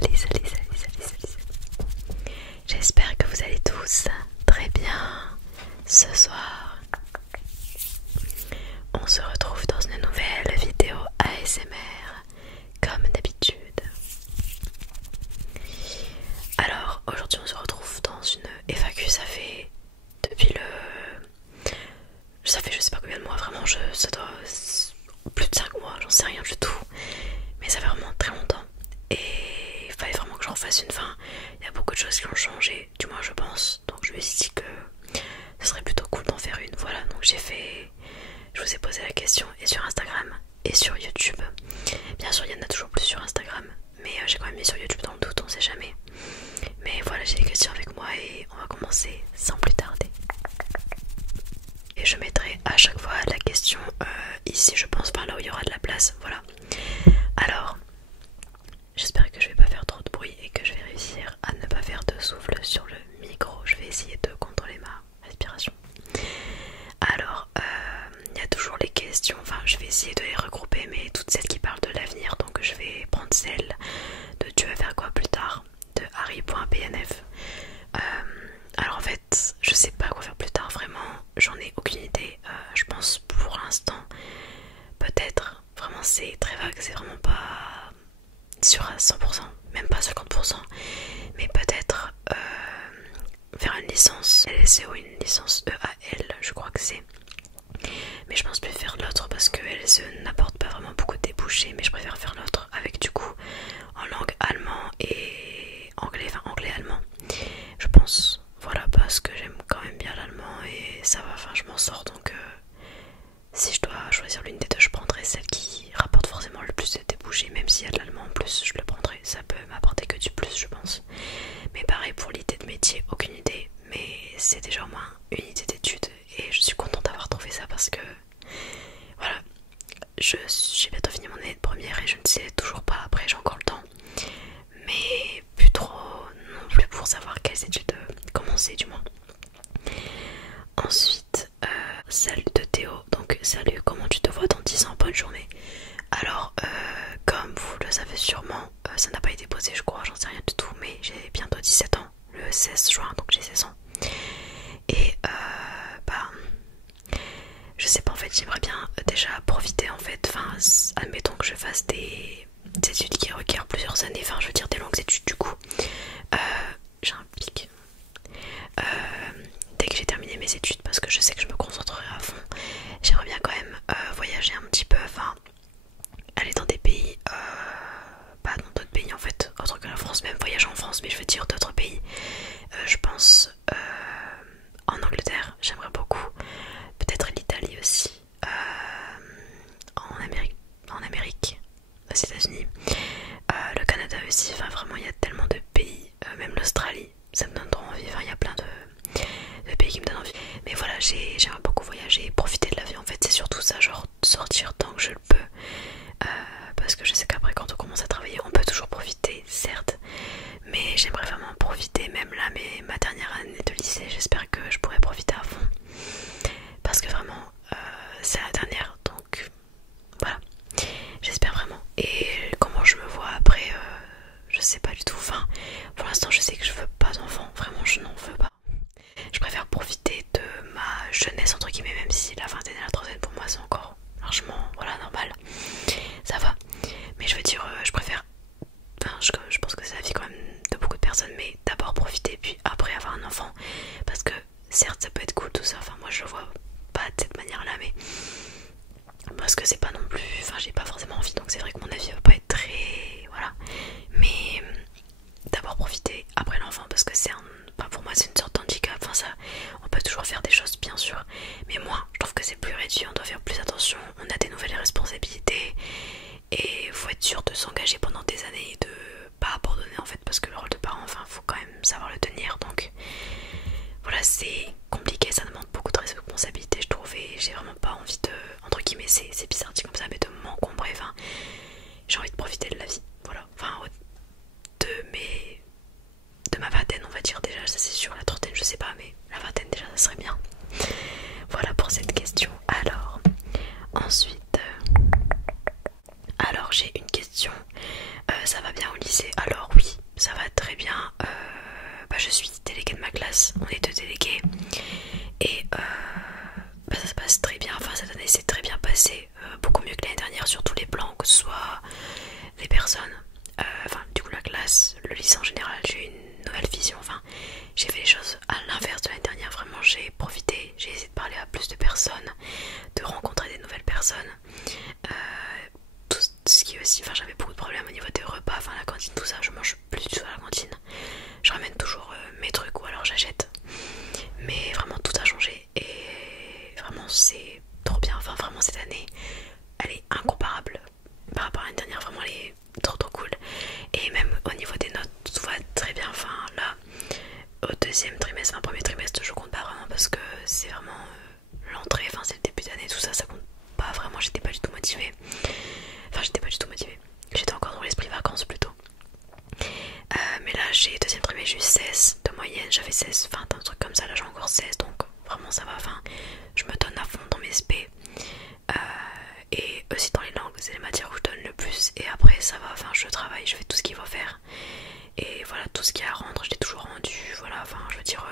salut. J'espère que vous allez tous très bien. Ce soir, on se retrouve dans une nouvelle vidéo ASMR comme d'habitude. Alors aujourd'hui on se retrouve dans une FAQ. Ça fait je sais pas combien de mois, vraiment ça doit plus de 5 mois, j'en sais rien du tout, mais ça fait vraiment très longtemps et il fallait vraiment que j'en fasse une fin. Il y a beaucoup de choses qui ont changé, du moins je pense, donc je me suis dit que ce serait plutôt cool d'en faire une. Voilà, donc je vous ai posé la question et sur Instagram et sur YouTube. Bien sûr il y en a toujours plus sur Instagram, mais j'ai quand même mis sur YouTube dans le doute, on sait jamais. Mais voilà, j'ai les questions avec moi et on va commencer sans plus tarder. Et je mettrai à chaque fois la question ici, je pense, par là où il y aura de la place. Voilà. Alors, j'espère que je vais pas faire trop de bruit et que je vais réussir à ne pas faire de souffle sur le micro. Je vais essayer de contrôler ma respiration. Alors, il y a toujours les questions. Enfin, je vais essayer de les regrouper, mais toutes celles qui parlent de l'avenir. Donc, je vais prendre celle de tu vas faire quoi plus tard, de Harry.pnf. Alors en fait, je sais pas quoi faire plus tard, vraiment, j'en ai aucune idée. Je pense pour l'instant, peut-être, vraiment c'est très vague, c'est vraiment pas sûr à 100%, même pas 50%, mais peut-être faire une licence LSE ou une licence EAL, je crois que c'est. Mais je pense plus faire l'autre parce que LSE n'apporte pas vraiment beaucoup de débouchés, mais je préfère faire l'autre avec du coup en langue allemand et anglais, enfin anglais-allemand, je pense. Voilà, parce que j'aime quand même bien l'allemand et ça va, enfin je m'en sors, donc si je dois choisir l'une des deux, je prendrai celle qui rapporte forcément le plus de débouchés, même s'il y a de l'allemand en plus, je le prendrai, ça peut m'apporter que du plus je pense. Mais pareil pour l'idée de métier, aucune idée, mais c'est déjà au moins une idée d'étude et je suis contente d'avoir trouvé ça parce que voilà, j'ai bientôt fini mon année de première et je ne sais toujours pas, après j'ai encore le temps, mais plus trop non plus pour savoir quelles études commencer du moins. Ensuite, salut de Théo, donc salut, comment tu te vois dans 10 ans, bonne journée. Alors, comme vous le savez sûrement, ça n'a pas été posé je crois, j'en sais rien du tout, mais j'ai bientôt 17 ans, le 16 juin, donc j'ai 16 ans. Et je sais pas en fait, j'aimerais bien déjà profiter en fait, enfin admettons que je fasse des études qui requièrent plusieurs années, enfin je veux dire des longues études du coup. J'ai un pic. Dès que j'ai terminé mes études, parce que je sais que je me concentrerai à fond, j'aimerais bien quand même voyager un petit peu, enfin aller dans des pays, pas dans d'autres pays en fait, autre que la France, même voyager en France, mais je veux dire d'autres pays. Je pense en Angleterre, j'aimerais beaucoup, peut-être l'Italie aussi, en Amérique, aux États-Unis, le Canada aussi, enfin vraiment il y a tellement de pays, même l'Australie, ça me donne trop envie, enfin il y a plein de pays qui me donnent envie. Mais voilà, j'aimerais beaucoup voyager, profiter de la vie en fait, c'est surtout ça, genre sortir tant que je le peux, parce que je sais qu'après quand on commence à travailler on peut toujours profiter certes, mais j'aimerais vraiment profiter, même là ma dernière année de lycée, j'espère que je pourrai profiter à fond parce que vraiment c'est la dernière, donc voilà, j'espère vraiment. Et comment je me vois après, je sais pas du tout, enfin pour l'instant je sais que je veux pas d'enfant, vraiment je n'en veux pas. Je préfère profiter de ma jeunesse entre guillemets, même si la vingtaine et la trentaine pour moi c'est encore largement, voilà, normal, ça va. Mais je veux dire, je préfère, enfin je pense que c'est la vie quand même de beaucoup de personnes, mais d'abord profiter puis après avoir un enfant, parce que certes ça peut être cool tout ça, enfin moi je le vois pas de cette manière là, mais parce que c'est pas non plus, enfin j'ai pas forcément envie, donc c'est vrai que mon avis va pas être très, voilà, mais d'abord profiter après l'enfant, parce que c'est un, enfin pour moi c'est une sorte d'handicap, enfin ça, on peut toujours faire des choses bien sûr, mais moi je trouve que c'est plus réduit, on doit faire plus attention, on a des nouvelles responsabilités et faut être sûr de s'engager pendant des années et de pas abandonner en fait, parce que le rôle de parent, enfin faut quand même savoir le tenir, donc voilà, c'est compliqué, ça demande beaucoup de responsabilité je trouve, et j'ai vraiment pas envie de, entre guillemets c'est bizarre dit comme ça, mais de m'encombrer, enfin j'ai envie de profiter de la vie, voilà, enfin de ma vingtaine on va dire, déjà ça c'est sûr, la trentaine je sais pas, mais la vingtaine déjà ça serait bien. Voilà pour cette question. Alors ensuite, alors j'ai une question, ça va bien au lycée? Alors oui, deuxième trimestre, enfin premier trimestre je compte pas vraiment parce que c'est vraiment l'entrée, enfin c'est le début d'année, tout ça, ça compte pas vraiment, j'étais pas du tout motivée. Enfin j'étais pas du tout motivée, j'étais encore dans l'esprit vacances plutôt. Mais là j'ai deuxième trimestre, j'ai eu 16 de moyenne, j'avais 16, enfin un truc comme ça, là j'ai encore 16 donc vraiment ça va, enfin je me donne à fond dans mes SP. Et aussi dans les langues, c'est les matières où je donne le plus et après ça va, enfin je travaille, je fais tout ce qu'il faut faire. Et voilà, tout ce qu'il y a à rendre, je l'ai toujours rendu, voilà, enfin je veux dire,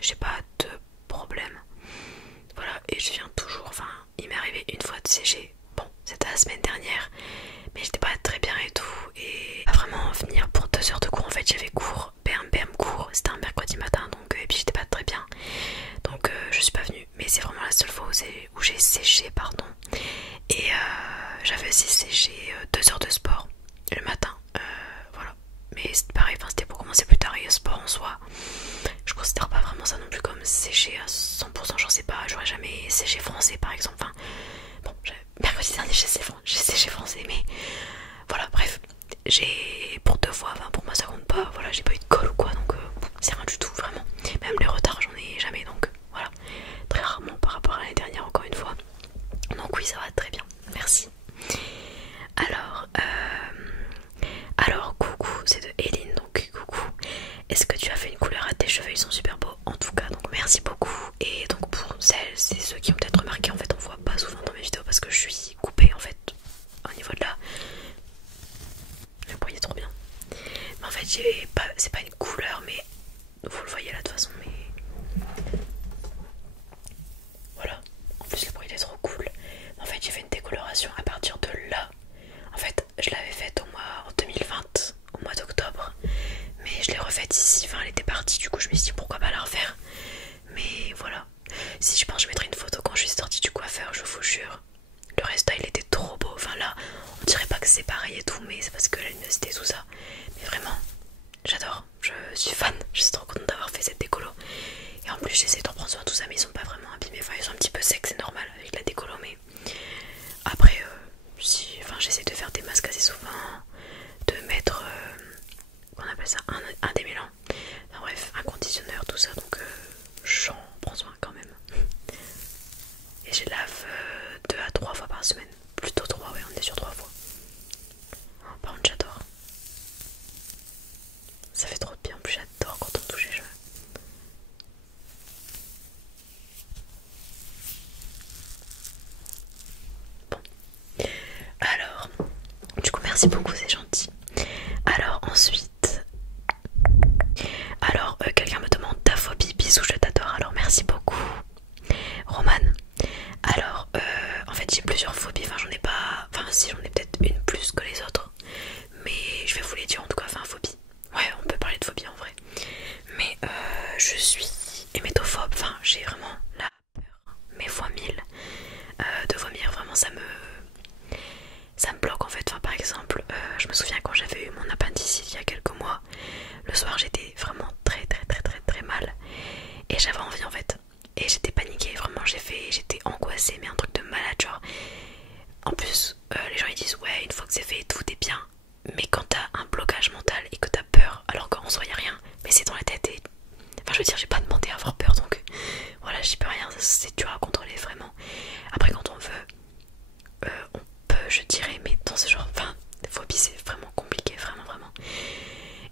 j'ai pas de problème. Voilà, et je viens toujours, enfin il m'est arrivé une fois de CG, bon c'était la semaine dernière, mais j'étais pas très bien et tout, et pas vraiment venir pour 2 heures de cours, en fait j'avais cours, BM cours, c'était un mercredi matin, donc et puis j'étais pas très bien, donc je suis pas venue, mais c'est vraiment la seule fois où j'ai séché, pardon, et j'avais aussi séché 2 heures de sport le matin, voilà, mais c'est pareil, enfin, c'était pour commencer plus tard, et le sport en soi, je considère pas vraiment ça non plus comme sécher à 100%, j'en sais pas, j'aurais jamais séché français par exemple, enfin bon, mercredi dernier j'ai séché français, mais voilà, bref, j'ai pour 2 fois, enfin pour moi ça compte pas, voilà, j'ai pas eu de colle ou quoi, donc c'est rien du tout, vraiment, même les retards j'en ai jamais, donc voilà, très rarement par rapport à l'année dernière encore une fois, donc oui ça va très bien, merci. Alors coucou, c'est de Eline, donc coucou. Est-ce que tu as fait une couleur à tes cheveux? Ils sont super beaux en tout cas, donc merci beaucoup. Et donc pour celles et ceux qui ont peut-être remarqué, en fait on voit pas souvent dans mes vidéos parce que je suis coupée en fait au niveau de là. Le bruit est trop bien. Mais en fait c'est pas une couleur, mais vous le voyez là de toute façon, mais voilà. En plus le bruit est trop cool. En fait j'ai fait une décoloration à partir de là. En fait je l'avais faite en 2020, au mois d'octobre, mais je l'ai refaite ici, enfin elle était partie, du coup je me suis dit pourquoi pas la refaire, mais voilà. Si je pense je mettrai une photo quand je suis sortie du coiffeur, je vous jure, le résultat il était trop beau, enfin là on dirait pas que c'est pareil et tout, mais c'est parce que la luminosité tout ça, mais vraiment j'adore, je suis fan, je suis trop contente d'avoir fait cette décolo, et en plus j'essaie d'en prendre soin tout ça, mais ils sont pas vraiment abîmés, enfin ils sont un petit peu secs, c'est normal avec la décolo, mais après enfin j'essaie de faire des masques assez souvent, de mettre qu'on appelle ça un démêlant, enfin bref, un conditionneur, tout ça, donc j'en prends soin quand même. Et je lave 2 à 3 fois par semaine, plutôt 3, ouais, on est sur 3 fois. Oh, par contre j'adore, ça fait trop de bien, en plus j'adore quand on touche les cheveux. Bon, alors du coup merci beaucoup, c'est gentil. Alors ensuite, quelqu'un me demande ta phobie, bisous, je t'adore, alors merci beaucoup Romane. Alors en fait j'ai plusieurs phobies, enfin j'en ai pas, enfin si j'en ai peut-être une plus que les autres, mais je vais vous les dire en tout cas, enfin phobie, ouais on peut parler de phobie en vrai, mais je suis hémétophobe, enfin j'ai vraiment la peur, mais fois 1000 de vomir, vraiment ça me bloque en fait, enfin par exemple je me souviens quand j'avais eu mon appendicite il y a quelques mois, le soir j'étais vraiment très mal et j'avais envie en fait, et j'étais paniquée, vraiment j'étais angoissée, mais un truc de malade genre. En plus les gens ils disent ouais une fois que c'est fait tout est bien, mais quand t'as un blocage mental et que t'as peur alors qu'en soi y a rien, mais c'est dans la tête, et enfin je veux dire j'ai pas demandé à avoir peur, donc voilà j'y peux rien, c'est dur à contrôler vraiment. Après quand on veut on peut, je dirais, mais dans ce genre, enfin phobie c'est vraiment compliqué, vraiment,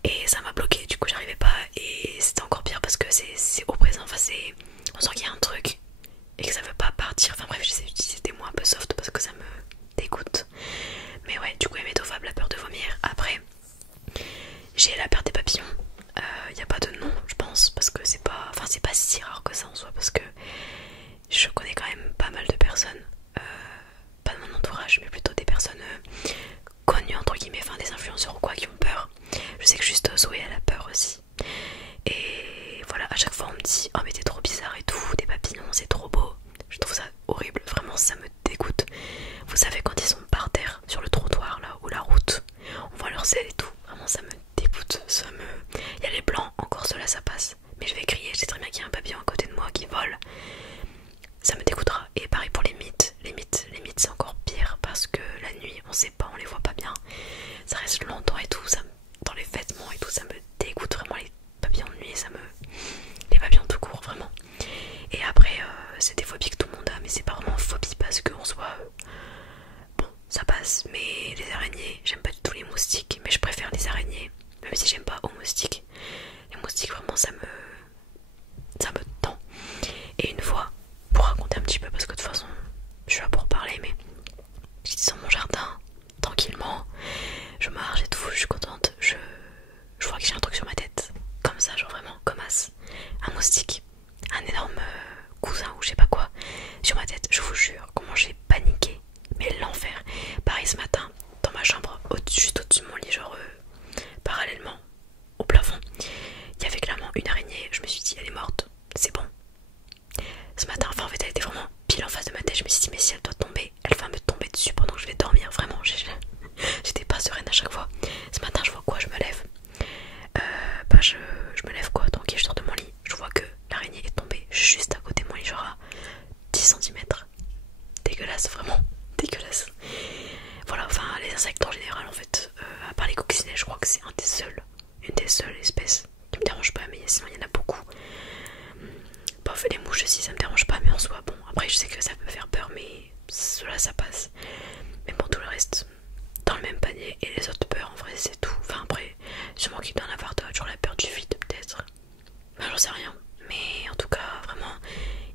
et ça m'a bloqué, du coup j'arrivais pas, et c'était encore pire parce que c'est au présent, enfin c'est, on sent qu'il y a un truc et que ça veut pas partir, enfin bref j'essaie d'utiliser des mots un peu soft parce que ça me dégoûte, mais ouais du coup hémétophobe, la peur de vomir. Après j'ai la peur des papillons, y a pas de nom je pense parce que c'est pas, enfin c'est pas si rare que ça en soi, parce que je connais quand même pas mal de personnes, pas de mon entourage mais plutôt des personnes connues entre guillemets, enfin des influenceurs ou quoi, qui ont peur. Je sais que juste Zoé elle a peur aussi, et voilà, à chaque fois on me dit oh mais t'es trop bizarre et tout, des papillons c'est trop beau, je trouve ça horrible, vraiment ça me dégoûte. Vous savez quand ils sont par terre sur le trottoir là ou la route, on voit leurs ailes et tout, vraiment ça me dégoûte, il y a les blancs, encore cela ça passe, mais je vais crier, je sais très bien qu'il y a un papillon à côté de moi qui vole, ça me dégoûtera. Et pareil pour les mythes c'est encore pire parce que la nuit on sait pas, on les voit pas bien, ça reste longtemps et tout, dans les vêtements et tout, ça me dégoûte vraiment, les papillons de nuit, ça me soi, bon, ça passe. Mais les araignées, j'aime pas du tout les moustiques, mais je préfère les araignées, même si j'aime pas aux moustiques. Les moustiques, vraiment, ça me tend. Et une fois, pour raconter un petit peu, parce que de toute façon, je suis là pour parler, mais j'étais dans mon jardin, tranquillement, je marche et tout, je suis contente, je vois que j'ai un truc sur ma tête, comme ça, genre vraiment, comme as, un moustique, un énorme cousin ou je sais pas quoi, sur ma tête. Je vous jure, comment j'ai paniqué, mais l'enfer. Pareil ce matin, dans ma chambre, juste au-dessus de mon lit, genre parallèlement au plafond, il y avait clairement une araignée. Je me suis dit, elle est morte, c'est bon. Ce matin, enfin en fait, elle était vraiment pile en face de ma tête. Je me suis dit, mais si elle doit tomber, elle va me tomber dessus pendant que je vais dormir. Vraiment, j'étais pas sereine à chaque fois. Ce matin, je vois quoi? Je me lève. Je me lève quoi, tranquille, je sors de mon lit. Je vois que l'araignée est tombée juste à côté de mon lit, genre à 10 centimètres. Dégueulasse, vraiment dégueulasse. Voilà, enfin les insectes en général en fait, à part les coccinelles, je crois que c'est une des seules espèces qui me dérange pas, mais sinon il y en a beaucoup. Bon, fait les mouches aussi ça me dérange pas, mais en soi bon, après je sais que ça peut faire peur, mais cela ça passe. Mais bon, tout le reste dans le même panier, et les autres peurs en vrai c'est tout. Enfin après, sûrement qu'il doit en avoir d'autres, genre la peur du vide peut-être. J'en sais rien, mais en tout cas vraiment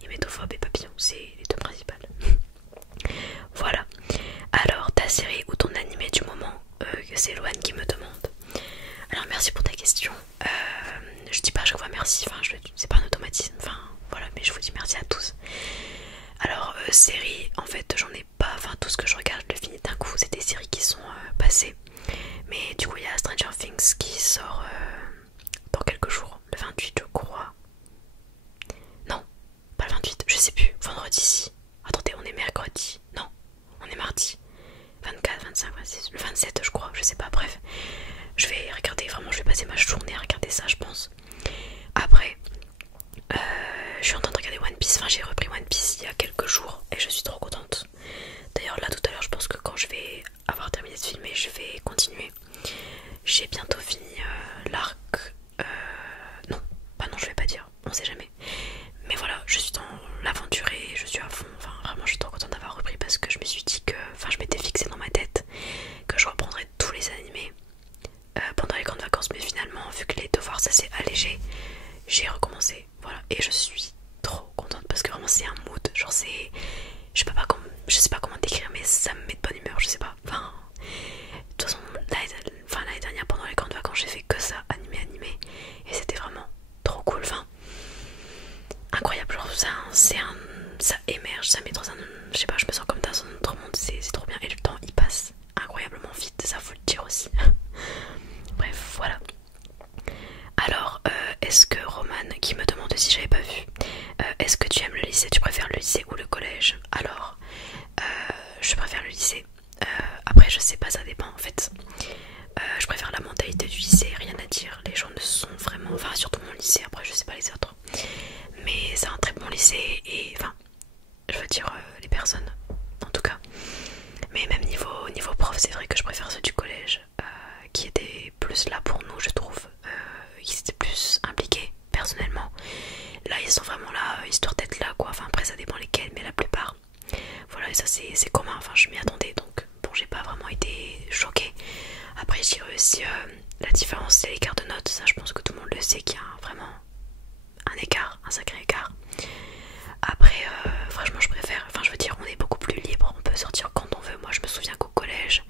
hémétophobe et papillon, c'est les deux principales. Voilà. Alors ta série ou ton animé du moment, que c'est Loane qui me demande. Alors merci pour ta question. Je dis pas à chaque fois merci, enfin c'est pas un automatisme, enfin voilà, mais je vous dis merci à tous. Alors série, en fait j'en ai pas, enfin tout ce que je regarde je le finis d'un coup, c'est des séries qui sont passées. Mais du coup il y a Stranger Things qui sort dans quelques jours, le 28 je crois. Non, pas le 28, je sais plus, vendredi si. Attendez, on est mercredi, non, on est mardi. 24, 25, 26, le 27 je crois, je sais pas, bref. Je vais regarder, vraiment je vais passer ma journée à regarder ça je pense. Après, je suis en train de regarder One Piece, enfin j'ai repris One Piece il y a quelques jours et je suis trop contente. D'ailleurs là tout à l'heure je pense que quand je vais avoir terminé de filmer je vais continuer. J'ai bientôt fini l'arc, non, bah non je vais pas dire, on sait jamais. Mais voilà, je suis dans l'aventure et je suis à fond, enfin vraiment je suis trop contente d'avoir repris parce que je me suis dit que, enfin je m'étais fixé dans ma tête que je reprendrais tous les animés pendant les grandes vacances, mais finalement vu que les devoirs ça s'est allégé, j'ai recommencé, voilà, et je suis trop contente parce que vraiment c'est un mood, genre c'est, je sais pas comment décrire, mais ça me met de bonne humeur, je sais pas, enfin de toute façon l'année dernière pendant les grandes vacances j'ai fait que ça, animé, et c'était vraiment trop cool, enfin incroyable, genre ça émerge, ça met dans un, je sais pas, je me sens comme dans un autre monde, c'est trop bien, et le temps il passe incroyablement vite, ça faut le dire aussi. Bref, voilà. Alors, est-ce que Roman qui me demande si j'avais pas vu, est-ce que tu aimes le lycée, tu préfères le lycée ou le collège? Alors, je préfère le lycée. Après, je sais pas, ça dépend en fait. Je préfère la mentalité du lycée, rien à dire. Les gens ne sont vraiment, enfin surtout mon lycée. Après, je sais pas les autres, mais c'est un très bon lycée et enfin, je veux dire les personnes, en tout cas. Mais même niveau prof, c'est vrai que je préfère ceux du collège, qui étaient plus là pour nous, je trouve, qui étaient plus impliqués personnellement. Là, ils sont vraiment là, histoire d'être là, quoi. Enfin, après, ça dépend lesquels, mais la plupart. Voilà, et ça, c'est commun. Enfin, je m'y attendais, donc bon, j'ai pas vraiment été choquée. Après, je dirais aussi la différence, c'est l'écart de notes. Ça, je pense que tout le monde le sait qu'il y a vraiment un écart, un sacré écart. Après, franchement, je préfère. Enfin, je veux dire, on est beaucoup plus libre. On peut sortir quand on veut. Moi, je me souviens qu'au collège,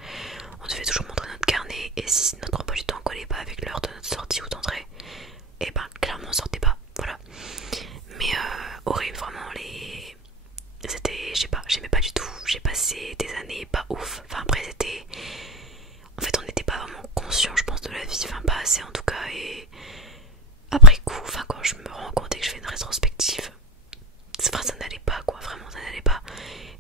on devait toujours montrer notre carnet. Et si notre emploi du temps collait pas avec l'heure de notre sortie ou d'entrée, et ben, clairement, on sortait pas. Voilà. Mais horrible, vraiment. C'était, je sais pas, j'aimais pas du tout. J'ai passé des années pas ouf. Enfin, après, c'était. En fait, on n'était pas vraiment conscient, je pense, de la vie. Enfin, pas assez en tout cas. Et après coup, enfin, quand je me rends compte et que je fais une rétrospective, enfin, ça n'allait pas, quoi, vraiment ça n'allait pas.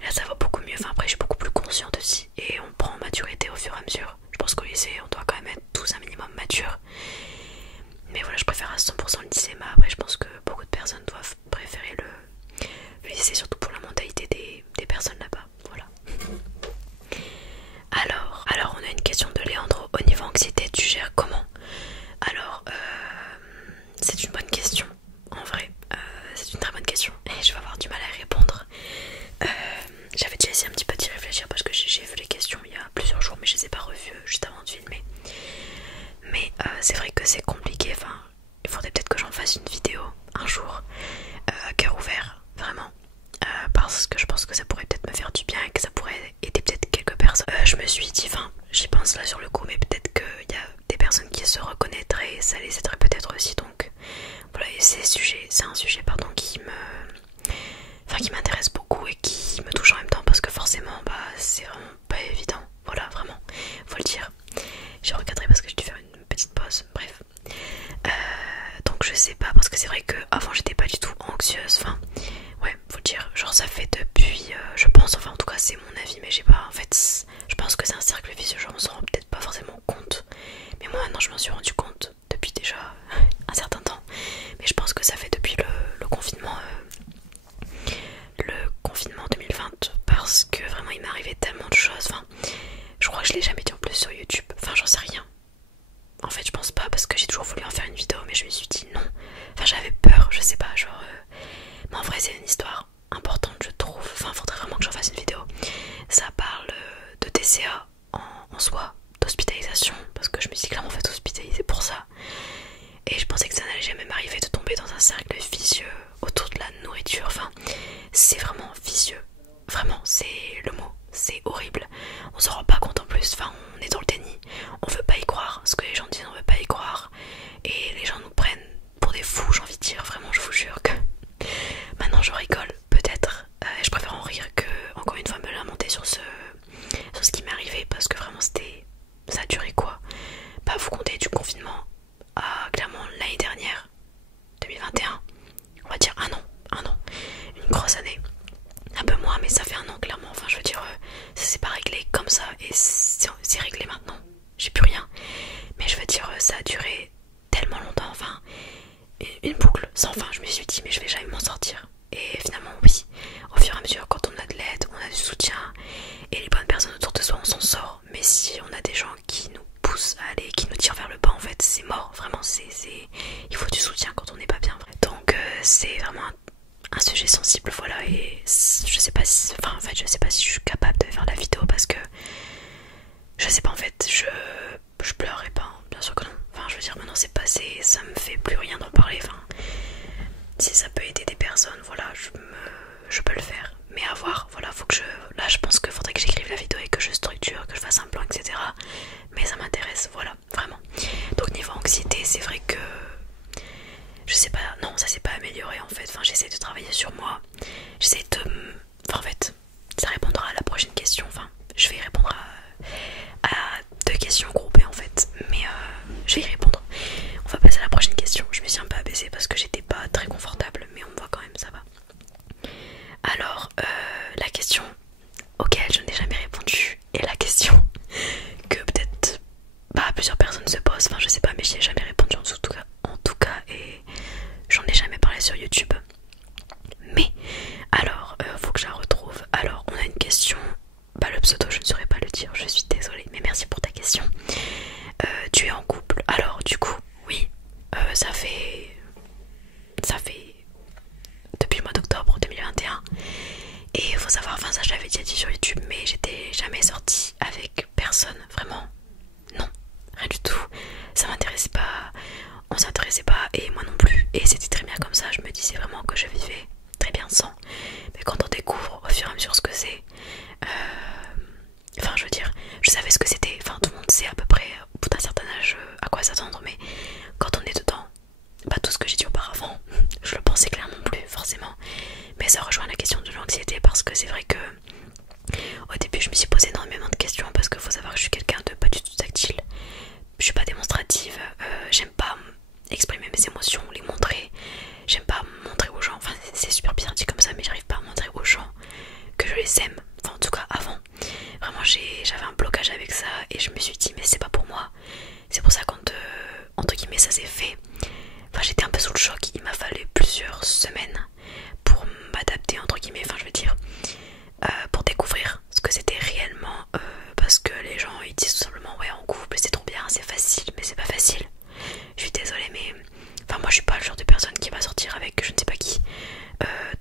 Et là ça va beaucoup mieux, enfin après je suis beaucoup plus consciente aussi. Et on prend en maturité au fur et à mesure. Je pense qu'au lycée on doit quand même être tous un minimum mature. Mais voilà, je préfère à 100% le lycée, mais après je pense que beaucoup de personnes doivent préférer c'est un sujet pardon, qui m'intéresse beaucoup et qui me touche en même temps parce que forcément bah c'est vraiment pas évident. Voilà, vraiment, faut le dire. J'ai recadré parce que j'ai dû faire une petite pause, bref. Donc je sais pas, parce que c'est vrai que avant j'étais pas du tout anxieuse, enfin ouais, faut le dire, genre ça fait depuis, je pense, enfin en tout cas c'est mon avis, mais j'ai pas, en fait, je pense que c'est un cercle vicieux, genre on s'en rend peut-être pas forcément compte, mais moi maintenant je m'en suis rendu compte depuis déjà un certain temps, mais je pense que ça fait depuis le confinement, le confinement 2020, parce que vraiment il m'est arrivé tellement de choses, enfin je crois que je l'ai jamais dit en plus sur YouTube, enfin j'en sais rien. En fait je pense pas parce que j'ai toujours voulu en faire une vidéo mais je me suis dit non. Enfin j'avais peur, je sais pas, genre mais en vrai c'est une histoire importante je trouve. Enfin faudrait vraiment que j'en fasse une vidéo. Ça parle de TCA en soi, d'hospitalisation, parce que je me suis clairement fait hospitaliser pour ça. Et je pensais que ça n'allait jamais m'arriver de tomber dans un cercle vicieux autour de la nourriture. Enfin c'est vraiment vicieux. Vraiment c'est le mot. C'est horrible. On s'en rend pas compte en plus. Enfin on est dans le déni. On veut pas y croire. Ce que les gens disent on veut pas y croire. Et les gens nous prennent pour des fous, j'ai envie de dire. Vraiment je vous jure que maintenant je rigole peut-être. Je préfère en rire que encore une fois me lamenter sur ce qui m'est arrivé. Parce que vraiment c'était... ça a duré quoi? Bah vous comptez du confinement à clairement l'année dernière, 2021. On va dire un an. Une grosse année. Un peu moins mais ça fait un an clairement. Enfin je veux dire ça s'est pas réglé comme ça. Et c'est réglé maintenant. J'ai plus rien. Mais je veux dire ça a duré tellement longtemps. Enfin une boucle sans fin. Je me suis dit mais je vais jamais m'en sortir. Et finalement oui. Au fur et à mesure quand on a de l'aide, on a du soutien et les bonnes personnes autour de soi on s'en sort. Mais si on a des gens qui nous poussent à aller, qui nous tirent vers le bas en fait c'est mort. Vraiment il faut du soutien quand on n'est pas bien. Donc c'est vraiment un sujet sensible, voilà, et je sais pas si, enfin en fait je sais pas si je suis capable de faire la vidéo parce que je sais pas en fait, je pleurerai pas, hein, bien sûr que non, enfin je veux dire maintenant c'est passé, ça me fait plus rien d'en parler, enfin si ça peut aider des personnes, voilà, je peux le faire, mais à voir, voilà, faut que là je pense qu'il faudrait que j'écrive la vidéo et que je structure, que je fasse un plan, etc. Mais ça m'intéresse, voilà, vraiment. Donc niveau anxiété, c'est vrai que je sais pas, non ça s'est pas amélioré en fait, enfin j'essaie de travailler sur moi, j'essaie de... Enfin en fait, ça répondra à la prochaine question, enfin je vais y répondre à deux questions groupées en fait, mais je vais y répondre. On va passer à la prochaine question, je me suis un peu abaissée parce que j'étais pas très confortable, mais on me voit quand même, ça va. Alors, la question auquel je n'ai jamais répondu est la question que peut-être plusieurs personnes se posent, enfin je sais pas mais j'y ai jamais répondu en tout cas et j'en ai jamais parlé sur YouTube. Mais alors faut que je la retrouve. Alors on a une question, le pseudo je ne saurais pas le dire, je suis désolée, mais merci pour ta question. Tu es en couple? Alors du coup oui, ça fait depuis le mois d'octobre 2021 et il faut savoir, enfin ça je l'avais déjà dit sur YouTube, mais j'étais jamais sortie avec personne, vraiment non, rien du tout, ça m'intéressait pas, on s'intéressait pas et moi non plus, et c'était très bien comme ça. Je me disais vraiment que je vivais très bien sans, mais quand on découvre au fur et à mesure ce que c'est, enfin je veux dire, je savais ce que c'était, enfin tout le monde sait à peu près au bout d'un certain âge à quoi s'attendre, mais quand on est dedans, tout ce que j'ai dit auparavant, je le pensais clairement plus forcément. Mais ça rejoint la question de l'anxiété parce que c'est vrai que au début je me suis posé énormément de questions parce qu'il faut savoir que je suis quelqu'un de pas du tout tactile, je suis pas démonstrative, j'aime pas exprimer mes émotions, les montrer, j'aime pas montrer aux gens, enfin c'est super bizarre dit comme ça mais j'arrive pas à montrer aux gens que je les aime, enfin en tout cas avant, vraiment j'avais un blocage avec ça et je me suis dit mais c'est pas pour moi. C'est pour ça quand entre guillemets ça s'est fait, enfin j'étais un peu sous le choc, il m'a fallu plusieurs semaines pour m'adapter entre guillemets, enfin je veux dire pour découvrir ce que c'était réellement, parce que les gens ils disent tout simplement ouais en couple c'est trop bien, c'est facile, mais c'est pas facile. Je suis désolée mais enfin moi je suis pas le genre de personne qui va sortir avec je ne sais pas qui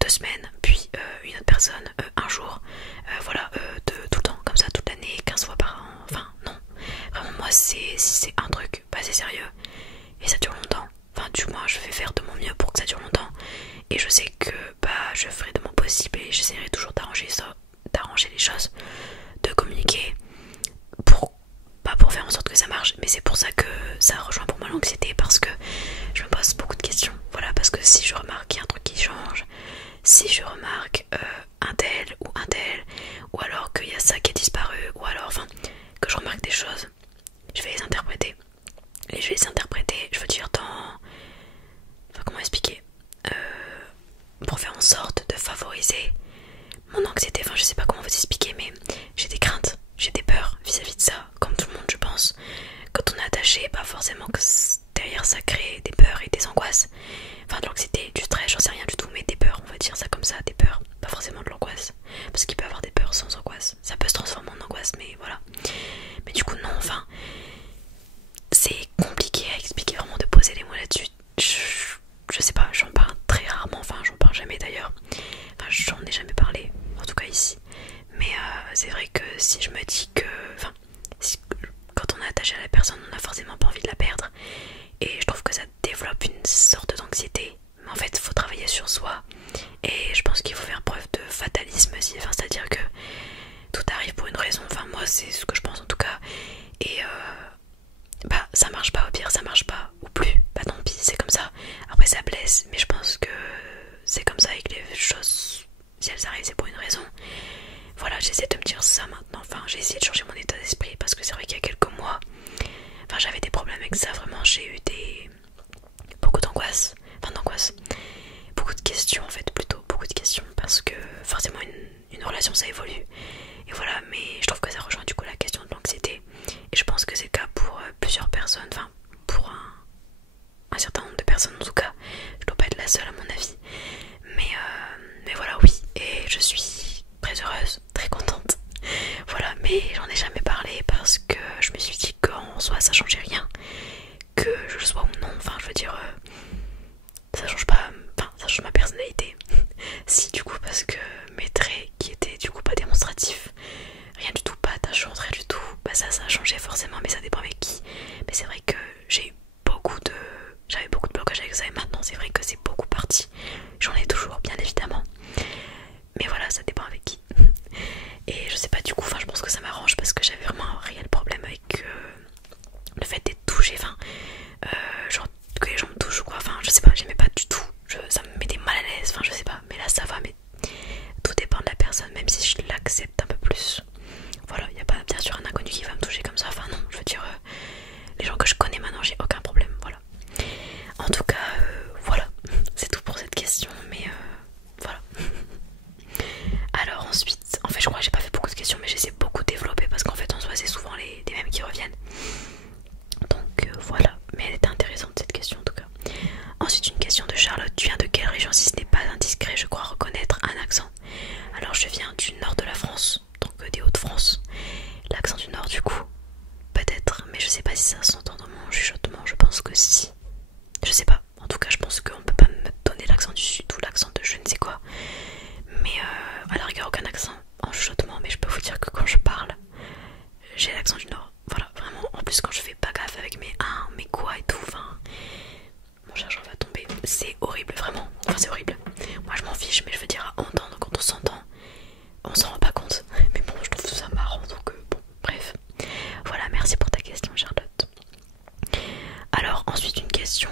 2 semaines puis une autre personne un jour, voilà, tout le temps comme ça toute l'année 15 fois par an, enfin non, vraiment moi si c'est un truc c'est sérieux et ça dure longtemps, enfin du moins je vais faire de mon mieux pour que ça dure longtemps et je sais que je ferai de mon possible et j'essaierai toujours d'arranger les choses, de communiquer pour pour faire en sorte que ça marche, mais c'est pour ça que ça rejoint pour moi l'anxiété parce que je me pose beaucoup de questions, voilà, parce que si je remarque qu'il y a un truc qui change, si je remarque un tel ou un tel, ou alors qu'il y a ça qui est disparu, ou alors enfin que je remarque des choses, je vais les interpréter. Et je vais les interpréter, je veux dire dans... Enfin, comment expliquer, pour faire en sorte de favoriser mon anxiété. Enfin je sais pas comment vous expliquer, mais j'ai des craintes, j'ai des peurs vis-à-vis de ça, comme tout le monde je pense. Quand on est attaché, pas forcément que derrière ça crée des peurs et des angoisses. Enfin de l'anxiété, du stress, j'en sais rien du tout, mais des peurs, on va dire ça comme ça, des peurs, pas forcément de l'angoisse. Parce qu'il peut y avoir des peurs sans angoisse, ça peut se transformer en angoisse, mais voilà. Mais du coup non, enfin, c'est compliqué à expliquer vraiment, de poser les mots là-dessus. Je sais pas, j'en parle très rarement, enfin j'en parle jamais d'ailleurs. Enfin j'en ai jamais parlé, en tout cas ici. Mais c'est vrai que si je me dis que... Enfin, quand on est attaché à la personne, on n'a forcément pas envie de la perdre. Et je trouve que ça développe une sorte d'anxiété. Mais en fait, il faut travailler sur soi. Et je pense qu'il faut faire preuve de fatalisme aussi. Enfin, c'est-à-dire que tout arrive pour une raison. Enfin, moi, c'est ce que je pense en tout cas. Et bah, ça marche pas, au pire, ça marche pas. Ou plus, bah tant pis, c'est comme ça. Après, ça blesse. Mais je pense que c'est comme ça et que les choses, si elles arrivent, c'est pour une raison. Voilà, j'essaie de me dire ça maintenant. Enfin, j'ai essayé de changer mon état d'esprit. Parce que c'est vrai qu'il y a quelques mois, enfin, j'avais des problèmes avec ça. Vraiment, j'ai eu beaucoup d'angoisse. Enfin, d'angoisse. Beaucoup de questions en fait, plutôt beaucoup de questions, parce que forcément une relation ça évolue, et voilà. Mais je trouve que ça rejoint du coup la question de l'anxiété, et je pense que c'est le cas pour plusieurs personnes, enfin pour un certain nombre de personnes en tout cas. Je dois pas être la seule à mon avis, mais voilà, oui. Et je suis très heureuse, très contente, voilà. Mais j'en ai jamais parlé parce que je me suis dit qu'en soi ça changeait rien, que je le sois ou non. Enfin je veux dire, ça change pas, enfin ça change ma personnalité. Si, du coup, parce que mes traits qui étaient du coup pas démonstratifs, rien du tout, pas attachants, rien du tout, bah ça a changé forcément, mais ça dépend avec qui. Mais c'est vrai que j'avais beaucoup de blocages avec ça, et maintenant c'est vrai que c'est beaucoup parti. J'en ai toujours, bien évidemment, mais voilà, ça dépend avec qui. Et je sais pas, du coup, enfin je pense que ça m'arrange, parce que j'avais vraiment un réel problème avec le fait d'être touchée, enfin genre que les gens me touchent ou quoi, enfin je sais pas, j'aimais pas du tout, ça me mettait mal à l'aise, enfin je sais pas. Mais là ça va, mais tout dépend de la personne, même si je l'accepte un peu plus. Voilà, il n'y a pas bien sûr un inconnu qui va me toucher comme ça, enfin non, je veux dire, les gens que je connais maintenant, j'ai aucun problème, voilà. En tout cas, voilà, c'est tout pour cette question, mais voilà. Alors ensuite, en fait je crois que j'ai pas fait beaucoup de questions, mais j'essaie beaucoup de développer, parce qu'en fait en soi c'est souvent les mêmes qui reviennent. Donc voilà, mais elle était intéressante cette question en tout cas. Ensuite, une question de Charlotte: tu viens de quelle région, si ce n'est pas indiscret? Je crois reconnaître un accent. Alors je viens du nord de la France, donc des Hauts-de-France. L'accent du nord du coup, peut-être, mais je sais pas si ça s'entend dans mon chuchotement, je pense que si. Je sais pas, en tout cas je pense qu'on peut pas me donner l'accent du sud ou l'accent de je ne sais quoi. Mais à la rigueur aucun accent en chuchotement, mais je peux vous dire que quand je parle, j'ai l'accent du nord. Voilà, vraiment, en plus quand je fais pas gaffe avec mes mes quoi et tout, enfin... Mon chargeur va tomber, c'est horrible, vraiment, enfin c'est horrible. Moi je m'en fiche, mais je veux dire, à entendre, quand on s'entend, on s'en rend pas compte. Mais bon, je trouve ça marrant, donc bon, bref. Voilà, merci pour ta question Charlotte. Alors ensuite une question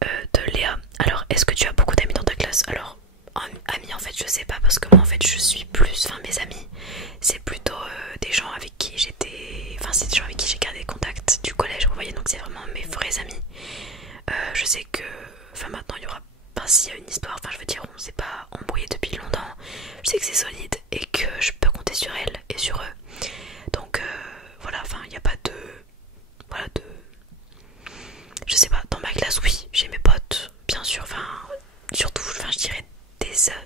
de Léa. Alors est-ce que tu as beaucoup d'amis dans ta classe? Alors amis en fait je sais pas, parce que moi en fait je suis plus, enfin mes amis c'est plutôt des gens avec qui j'étais, enfin c'est des gens avec qui j'ai gardé contact du collège, vous voyez, donc c'est vraiment mes vrais amis. Je sais que, enfin maintenant il y aura, enfin s'il y a une histoire, enfin je veux dire on s'est pas embrouillé depuis longtemps, je sais que c'est solide et que je peux compter sur elle et sur eux. Donc voilà, enfin il n'y a pas de, voilà, de, je sais pas, dans ma classe oui j'ai mes potes bien sûr, enfin surtout, enfin je dirais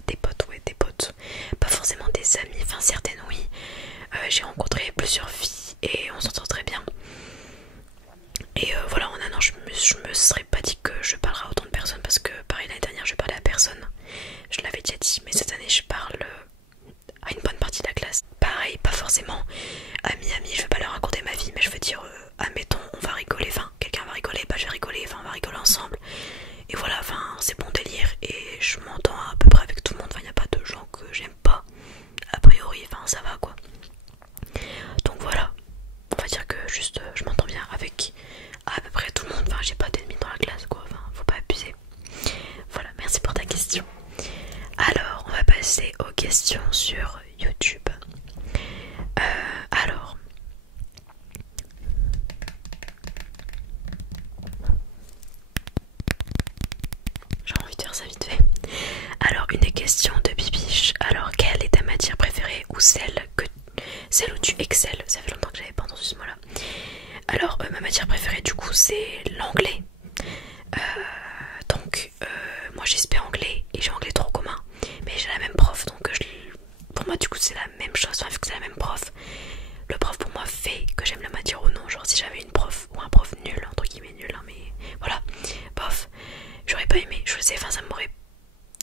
des potes, ouais, des potes, pas forcément des amis, enfin certaines oui. J'ai rencontré plusieurs filles et on s'entend très bien. Et voilà, en un an je me serais pas dit que je parlerais à autant de personnes, parce que pareil l'année dernière je parlais à personne, je l'avais déjà dit, mais cette année je parle à une bonne partie de la classe. Pareil, pas forcément amis, je vais pas leur raconter ma vie, mais je veux dire, admettons on va rigoler, enfin quelqu'un va rigoler, bah je vais rigoler, enfin on va rigoler ensemble. Et voilà, enfin c'est bon délire, et je m'entends à peu près avec tout le monde, enfin il n'y a pas de gens que j'aime pas, a priori, enfin ça va quoi. Donc voilà, on va dire que juste je m'entends bien avec à peu près tout le monde, enfin j'ai pas d'ennemis dans la ça vite fait. Alors, une question de Bibiche. Alors, quelle est ta matière préférée ou celle où tu excelles? Ça fait longtemps que j'avais pas entendu ce mot-là. Alors, ma matière préférée, du coup, c'est l'anglais. Donc, moi j'ai spé anglais et j'ai anglais tronc commun. Mais j'ai la même prof, donc pour moi, du coup, c'est la même chose. Enfin, vu que c'est la même prof, le prof pour moi fait que j'aime la matière ou non. Genre, si j'avais une prof ou un prof nul, entre guillemets nul, hein, mais voilà, bof, j'aurais pas aimé. Je sais, enfin, ça m'aurait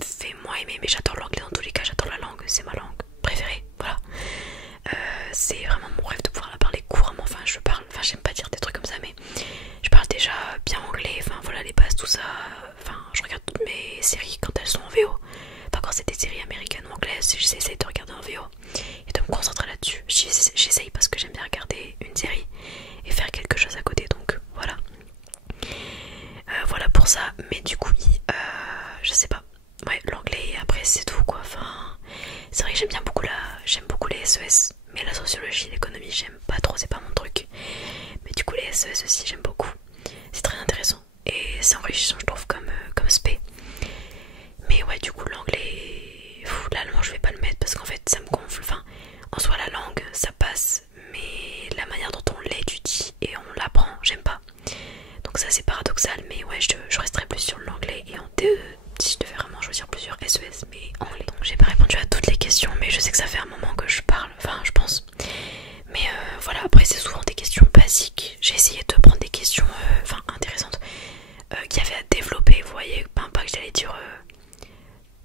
fait moins aimer, mais j'adore l'anglais dans tous les cas, j'adore la langue, c'est ma langue préférée, voilà. C'est vraiment mon rêve de pouvoir la parler couramment, enfin je parle, enfin j'aime pas dire des trucs comme ça, mais je parle déjà bien anglais, enfin voilà les bases, tout ça, enfin je regarde toutes mes séries quand elles sont en VO, pas quand c'est des séries américaines ou anglaises, j'essaie de regarder en VO et de me concentrer là-dessus, j'essaye parce que j'aime bien regarder une série et faire quelque chose à côté, donc voilà. Voilà pour ça, mais du coup je sais pas. Ouais, l'anglais et après c'est tout quoi. Enfin, c'est vrai que j'aime beaucoup les SES, mais la sociologie, l'économie, j'aime pas trop, c'est pas mon truc. Mais du coup les SES aussi j'aime beaucoup. C'est très intéressant et c'est enrichissant je trouve comme spé. Mais ouais, du coup l'anglais, l'allemand je vais pas le mettre parce qu'en fait ça me gonfle. Enfin, en soi la langue ça passe, mais la manière dont on l'étudie et on l'apprend, j'aime pas. Donc ça c'est paradoxal, mais ouais je resterai plus sur l'anglais et en DE si je devais vraiment choisir plusieurs SES, mais anglais. Donc j'ai pas répondu à toutes les questions, mais je sais que ça fait un moment que je parle, enfin je pense. Mais voilà, après c'est souvent des questions basiques. J'ai essayé de prendre des questions enfin intéressantes qu'il y avait à développer, vous voyez, pas que j'allais dire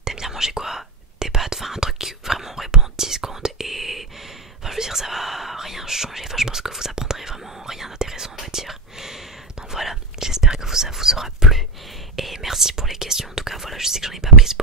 t'aimes bien manger quoi? Des pâtes, enfin un truc vraiment on répond en 10 secondes et enfin je veux dire ça va rien changer, enfin je pense que vous apprendrez vraiment rien d'intéressant on va dire. Donc voilà, j'espère que ça vous aura plu et merci pour les questions. En tout cas voilà, je sais que j'en ai pas prise